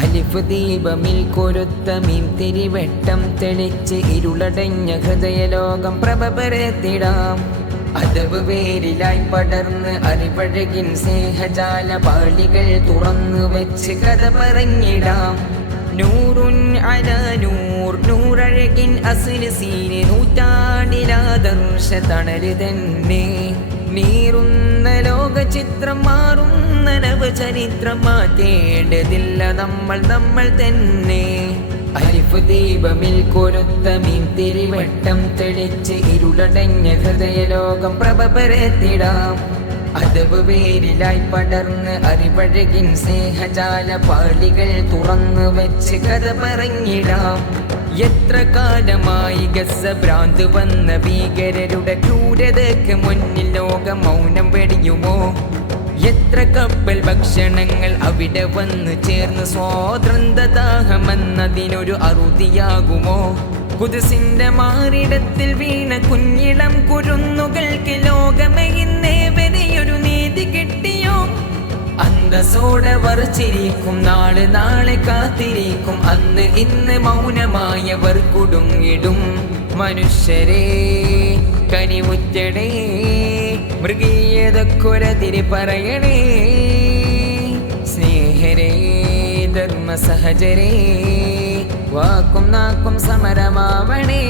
അലിഫ് ദീപമിൽ കൊരുത്ത മീൻ തിരിവെട്ടം തെളിച്ച് ഇരുളടഞ്ഞ ഹൃദയലോകം പ്രഭ പരത്തിടാം. അദബ് വേരിലായി പടർന്ന് അറിവഴകിൻ സ്നേഹജാല പാളികൾ തുറന്നു വെച്ച് കഥ പറഞ്ഞിടാം. നൂറുൻ അല നൂർ, നൂറഴകിൻ അസ്ല് സീന്, നൂറ്റാണ്ടിലാദർശ തണല് തന്നെ. നീറുന്ന ലോക ചിത്രം, മാറുന്ന നവചരിത്രം, മാറ്റേണ്ടതില്ല നമ്മൾ തന്നെ. അലിഫ് ദീപമിൽ കൊരുത്ത മീൻ തിരിവെട്ടം തെളിച്ച് ഇരുളടഞ്ഞ ഹൃദയലോകം പ്രഭ പരത്തിടാം. അദബ് വേരിലായി പടർന്ന് അറിവഴകിൻ സ്നേഹജാല പാളികൾ തുറന്നു വെച്ച് കഥ പറഞ്ഞിടാം. എത്ര കാലമായി ഗസഭ്രാന്ത് വന്ന ഭീകരരുടെ ക്രൂരതയ്ക്ക് മുന്നിൽ ലോകം മൗനം വെടിയുമോ? എത്ര കപ്പൽ ഭക്ഷണങ്ങൾ അവിടെ വന്നു ചേർന്ന് സ്വാതന്ത്ര്യദാഹമെന്നതിനൊരു അറുതിയാകുമോ? കുദ്സിന്റെ മാറിടത്തിൽ വീണ കുഞ്ഞിളം കുരുന്നുകൾക്ക് ലോകമേ ഇന്നേ വരെയൊരു നീതി കിട്ടിയോ? അന്തസ്സോടെ വരച്ചിരിക്കും നാളെ നാളെ കാത്തിരിക്കും, അന്ന് ഇന്ന് മൗനമായവർ കുടുങ്ങിടും. മനുഷ്യരെ കനിവുറ്റടേ, മൃഗീയതക്കൊരതിരി പറയണേ. സ്നേഹരേ ധർമ്മസഹജരേ, വാക്കും നാക്കും സമരമാവണേ.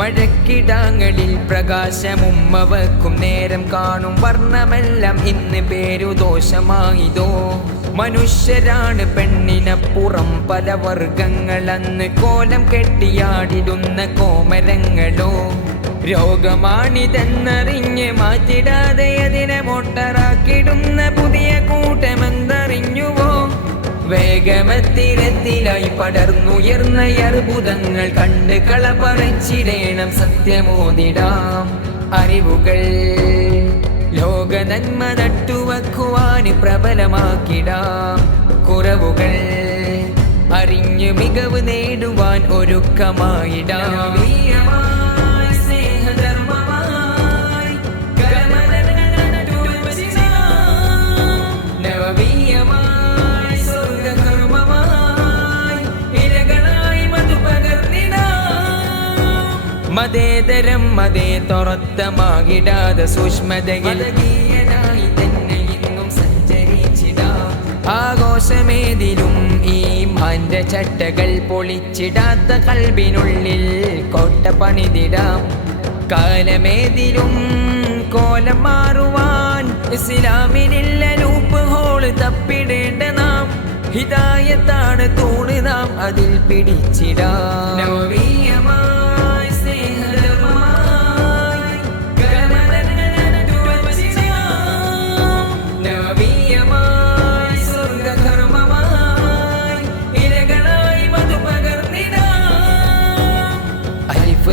മഴക്കിടാങ്ങളിൽ പ്രകാശമുമ്മവക്കും നേരം കാണും വർണ്ണമെല്ലാം ഇന്ന് പേരുദോഷമായിതോ? മനുഷ്യരാണ് പെണ്ണിനപ്പുറം പല വർഗങ്ങൾ, അന്ന് കോലം കെട്ടിയാടിടുന്ന കോമരങ്ങളോ? രോഗമാണിതെന്നറിഞ്ഞ് മാറ്റിടാതെ അതിനെ മൊട്ടറാക്കിടുന്ന പുതിയ കൂട്ടമെന്തറിഞ്ഞുവോ? വേഗമത്തിരത്തിലായി പടർന്നുയർന്ന അർബുദങ്ങൾ കണ്ട് കളപറിച്ചിടേണം, സത്യമോദിടാം. അറിവുകൾ ലോക നന്മ നട്ടുവെക്കുവാന് പ്രബലമാക്കിടാം. കുറവുകൾ അറിഞ്ഞു മികവ് നേടുവാൻ ഒരുക്കമായിടാം. മതേതരം മതേ തുറത്തമാകിടാതെ സൂക്ഷ്മതയിൽ തന്നെ ഇന്നും സഞ്ചരിച്ചിടാം. ആഘോഷമേതിലും ഈ മാന്റെ ചട്ടകൾ പൊളിച്ചിടാത്ത കൽബിനുള്ളിൽ കോട്ട പണിതിടാം. കാലമേതിലും കോലം മാറുവാൻ ഇസ്ലാമിനില്ല ലൂപ്പ് ഹോള് തപ്പിടേണ്ട നാം. ഹിദായത്താണ് തൂണ്, നാം അതിൽ പിടിച്ചിടാം.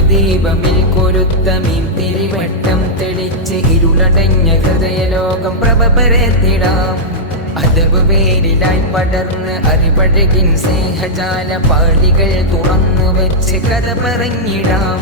ദീപമിൽ കൊരുത്ത മീൻ തിരിവെട്ടം തെളിച്ച് ഇരുളടഞ്ഞ ഹൃദയലോകം പ്രഭ പരത്തിടാം. അദബ് വേരിലായി പടർന്ന് അറിവഴകിൻ സ്നേഹജാല പാളികൾ തുറന്നു വെച്ച് കഥ പറഞ്ഞിടാം.